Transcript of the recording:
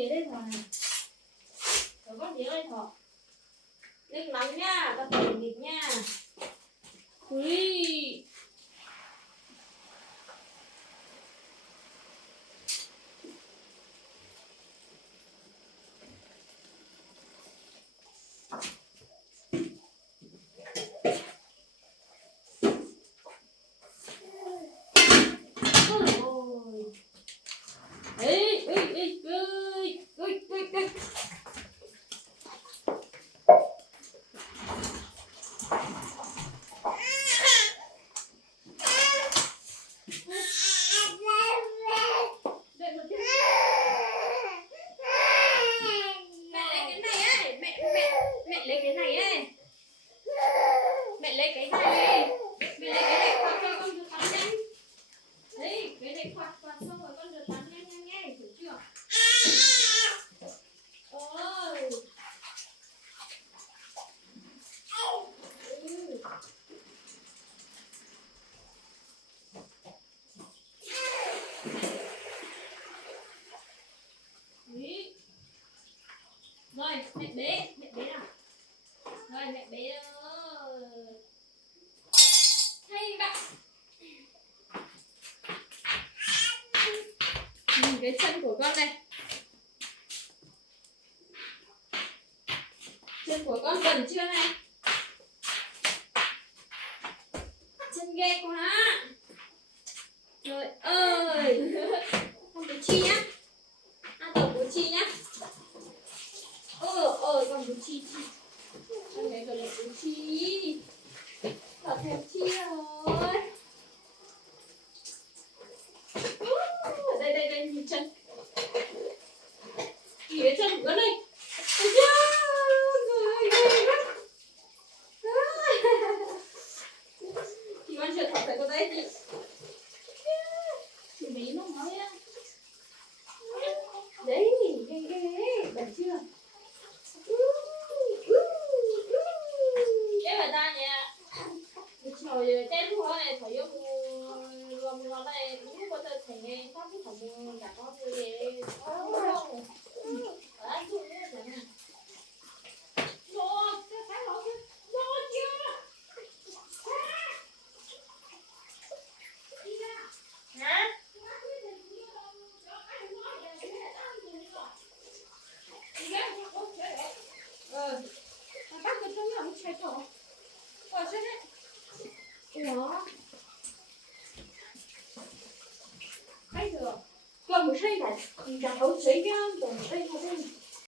gì đấy thọ này. Rồi con gì ơi thọ. Nước nóng nha, ta phải nghịch nha. Ui. Rồi, mẹ bế nào. Rồi, mẹ bế ơi. Hay bạn. Nhìn cái chân của con này. Chân của con bẩn chưa này? Chân ghê quá. Trời ơi. Con bú chi nhá. Ăn tổng bú chi nhá. Con bú chi. Con này gọi là bú chi. Thật thèm chi rồi. Đây nhìn chân. Nhìn cái chân của con đây. Thì con chưa thọc thấy con đấy chị. Chị mấy nó nói á. Đấy, ghê, bẩn chưa? Cái bà ta nha. Rồi cái lúc đó này phải vô lòng này cũng có thể thành nghe pháp cái phòng đặt con như vậy. Không. Ở chung nữa chẳng hạn. Rồi, cái phải lộn chứ. Rồi chưa? Đi ra. Hả? Bác cái trông là chạy cổ. Chết đấy. Ủa? Thấy chưa? Còn một xây này, chẳng không xây cái, còn một xây không